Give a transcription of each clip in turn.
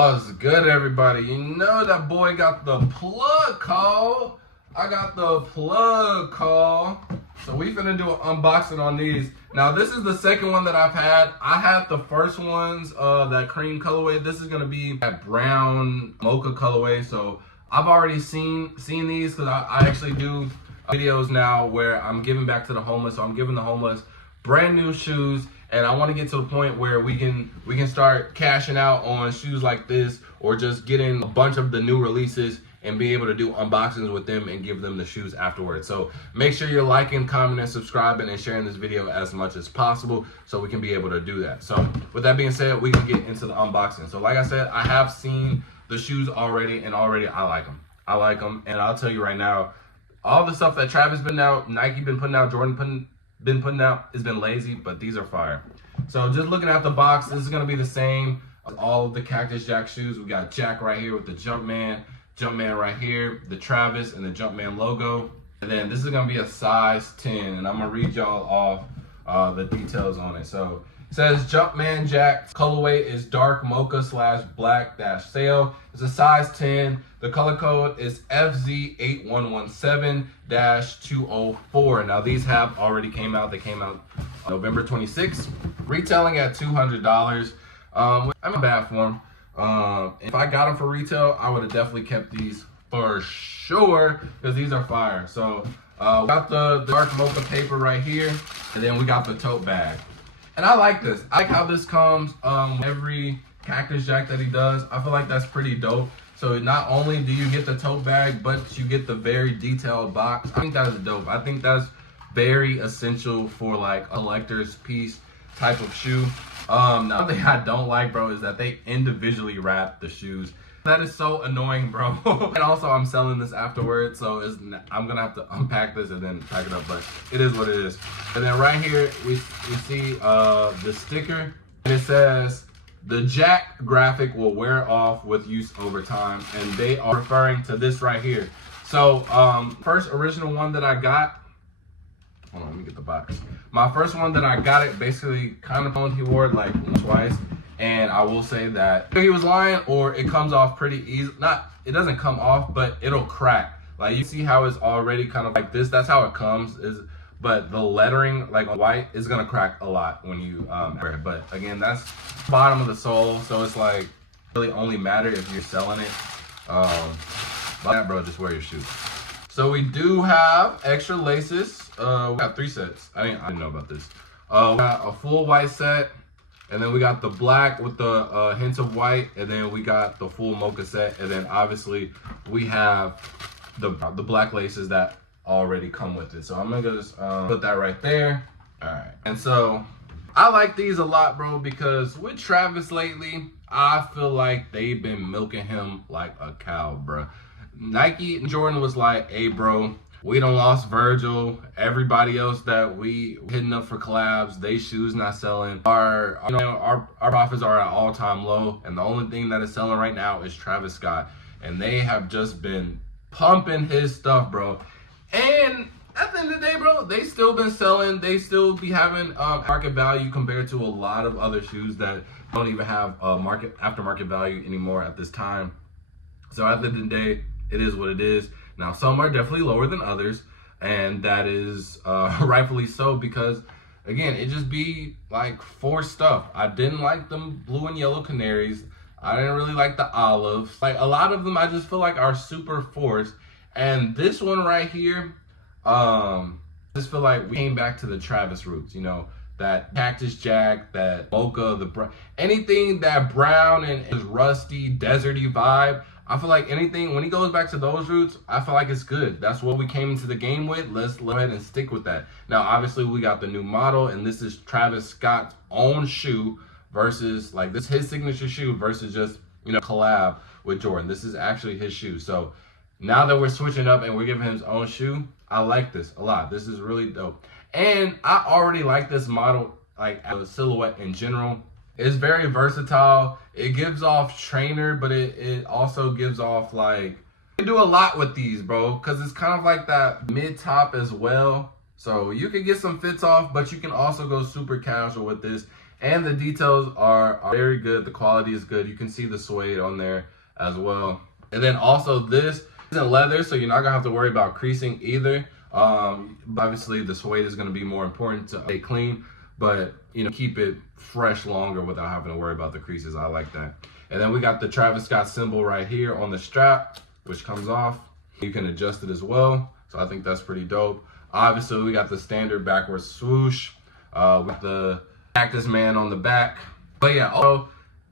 What's good, everybody? You know that boy got the plug call. I got the plug call. So we finna do an unboxing on these. Now this is the second one that I've had. I had the first ones, that cream colorway. This is gonna be that brown mocha colorway. So I've already seen these because I actually do videos now where I'm giving back to the homeless. So I'm giving the homeless brand new shoes, and I want to get to the point where we can start cashing out on shoes like this, or just getting a bunch of the new releases and be able to do unboxings with them and give them the shoes afterwards. So make sure you're liking, commenting, subscribing, and sharing this video as much as possible so we can be able to do that. So with that being said, we can get into the unboxing. So like I said, I have seen the shoes already, and already I like them. I like them, and I'll tell you right now, all the stuff that Travis been out, Nike been putting out, Jordan been putting out, has been lazy, but these are fire. So just looking at the box, this is gonna be the same as all of the Cactus Jack shoes. We got Jack right here with the Jumpman right here, the Travis and the Jumpman logo. And then this is gonna be a size 10, and I'm gonna read y'all off the details on it. So it says Jumpman Jack colorway is dark mocha / black - sale. It's a size 10. The color code is FZ8117-204. Now these have already came out. They came out November 26th, retailing at $200. I'm in bad form. If I got them for retail, I would have definitely kept these for sure, because these are fire. So we got the dark mocha paper right here, and then we got the tote bag. And I like this. I like how this comes every Cactus Jack that he does. I feel like that's pretty dope. So not only do you get the tote bag, but you get the very detailed box. I think that is dope. I think that's very essential for like a collector's piece type of shoe. Now, the thing I don't like, bro, is that they individually wrap the shoes. That is so annoying, bro. And also, I'm selling this afterwards, so I'm gonna have to unpack this and then pack it up, but it is what it is. And then right here, we see the sticker, and it says, the Jack graphic will wear off with use over time, and they are referring to this right here. So, first original one that I got, hold on, let me get the box. My first one that I got, it basically kind of he wore it like twice, and I will say that he was lying, or it comes off pretty easy. It doesn't come off, but it'll crack. Like you see how it's already kind of like this. That's how it comes. But the lettering, like white, is gonna crack a lot when you wear it. But again, that's the bottom of the sole, so it's like really only matter if you're selling it. But that, bro, just wear your shoes. So we do have extra laces. We got 3 sets. I didn't know about this. We got a full white set, and then we got the black with the hints of white, and then we got the full mocha set, and then obviously we have the black laces that already come with it. So I'm gonna just put that right there. All right. And so I like these a lot, bro, because with Travis lately, I feel like they've been milking him like a cow, bro. Nike and Jordan was like, hey, bro, we done lost Virgil. Everybody else that we hitting up for collabs, they shoes not selling. Our profits are at all-time low, and the only thing that is selling right now is Travis Scott. And they have just been pumping his stuff, bro. And at the end of the day, bro, they still been selling. They still be having market value compared to a lot of other shoes that don't even have aftermarket value anymore at this time. So at the end of the day, it is what it is. Now, some are definitely lower than others, and that is rightfully so, because again, it just be like forced stuff. I didn't like them blue and yellow canaries. I didn't really like the olives. Like a lot of them, I just feel like are super forced. And this one right here, I just feel like we came back to the Travis roots, you know, that Cactus Jack, that mocha, anything that brown and is rusty, deserty vibe. I feel like anything, when he goes back to those roots, I feel like it's good. That's what we came into the game with. Let's go ahead and stick with that. Now, obviously, we got the new model, and this is Travis Scott's own shoe versus, like, this his signature shoe versus just, you know, collab with Jordan. This is actually his shoe. So now that we're switching up and we're giving him his own shoe, I like this a lot. This is really dope. And I already like this model, like as a silhouette in general. It's very versatile. It gives off trainer, but it also gives off like, you can do a lot with these, bro, because it's kind of like that mid-top as well. So you can get some fits off, but you can also go super casual with this. And the details are very good. The quality is good. You can see the suede on there as well. And then also this isn't leather, so you're not gonna have to worry about creasing either. Obviously the suede is gonna be more important to stay clean, but you know, keep it fresh longer without having to worry about the creases. I like that. And then we got the Travis Scott symbol right here on the strap, which comes off. You can adjust it as well. So I think that's pretty dope. Obviously we got the standard backwards swoosh with the Cactus Man on the back. But yeah,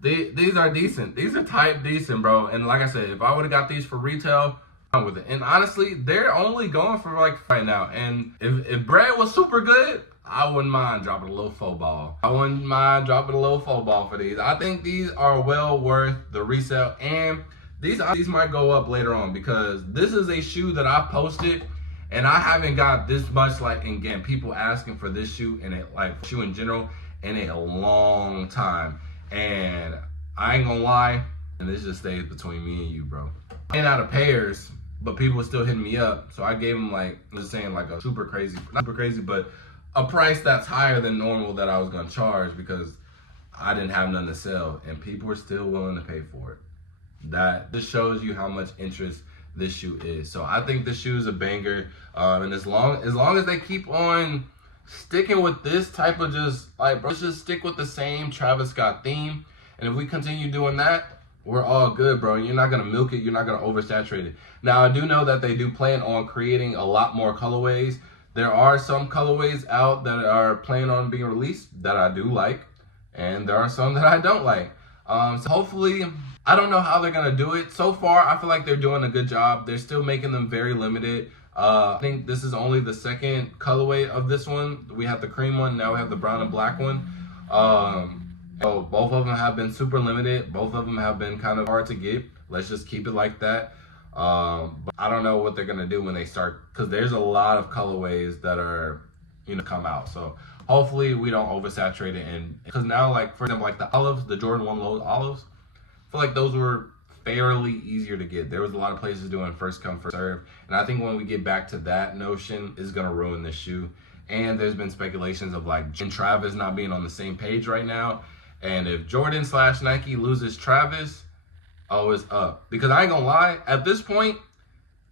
these are decent. These are type decent, bro. And like I said, if I would have got these for retail, I'm with it. And honestly, they're only going for like right now. And if bread was super good, I wouldn't mind dropping a little faux ball. I wouldn't mind dropping a little faux ball for these. I think these are well worth the resale, and these might go up later on because this is a shoe that I posted, and I haven't got this much like again people asking for this shoe and it like shoe in general in a long time. And I ain't gonna lie, and this just stays between me and you, bro. I ain't out of pairs, but people still hitting me up, so I gave them like I'm just saying like a super crazy, not super crazy, but a price that's higher than normal that I was gonna charge because I didn't have nothing to sell, and people were still willing to pay for it. That just shows you how much interest this shoe is. So I think this shoe is a banger, and as long as they keep on sticking with this type of just like, bro, just stick with the same Travis Scott theme, and if we continue doing that, we're all good, bro. You're not gonna milk it, you're not gonna oversaturate it. Now I do know that they do plan on creating a lot more colorways. There are some colorways out that are planning on being released that I do like, and there are some that I don't like. So hopefully, I don't know how they're gonna do it. So far, I feel like they're doing a good job. They're still making them very limited. I think this is only the second colorway of this one. We have the cream one, now we have the brown and black one. So both of them have been super limited. Both of them have been kind of hard to get. Let's just keep it like that. But I don't know what they're gonna do when they start, because there's a lot of colorways that are, you know, come out. So hopefully we don't oversaturate it. And because now, like for example, like the olives, the Jordan 1 Low olives, I feel like those were fairly easier to get. There was a lot of places doing first come first serve, and I think when we get back to that notion, is gonna ruin this shoe. And there's been speculations of like Jordan and Travis not being on the same page right now, and if Jordan / Nike loses Travis, oh, it's up. Because I ain't gonna lie, at this point,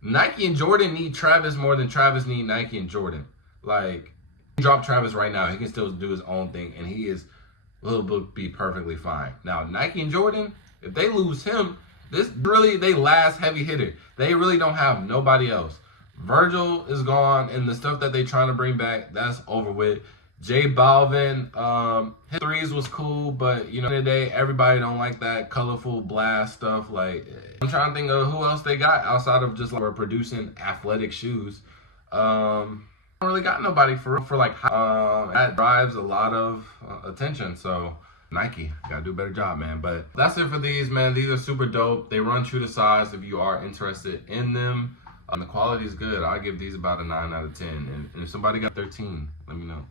Nike and Jordan need Travis more than Travis need Nike and Jordan. Like, drop Travis right now, he can still do his own thing, and will be perfectly fine. Now, Nike and Jordan, if they lose him, this really they last heavy hitter. They really don't have nobody else. Virgil is gone, and the stuff that they trying to bring back, that's over with. J Balvin, his threes was cool, but you know, today everybody don't like that colorful blast stuff. Like, I'm trying to think of who else they got outside of just like we're producing athletic shoes. I don't really got nobody for like that drives a lot of attention. So Nike gotta do a better job, man. But that's it for these, man. These are super dope. They run true to size if you are interested in them. The quality is good. I give these about a 9 out of 10. And if somebody got 13, let me know.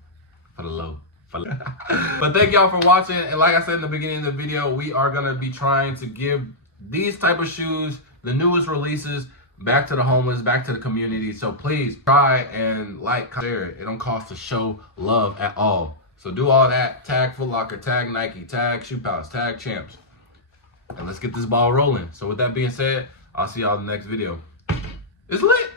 For the low. But thank y'all for watching. And like I said in the beginning of the video, we are going to be trying to give these type of shoes, the newest releases, back to the homeless, back to the community. So please try and like, share it. It don't cost to show love at all. So do all that. Tag Foot Locker, tag Nike, tag Shoe Palace, tag Champs. And let's get this ball rolling. So with that being said, I'll see y'all in the next video. It's lit.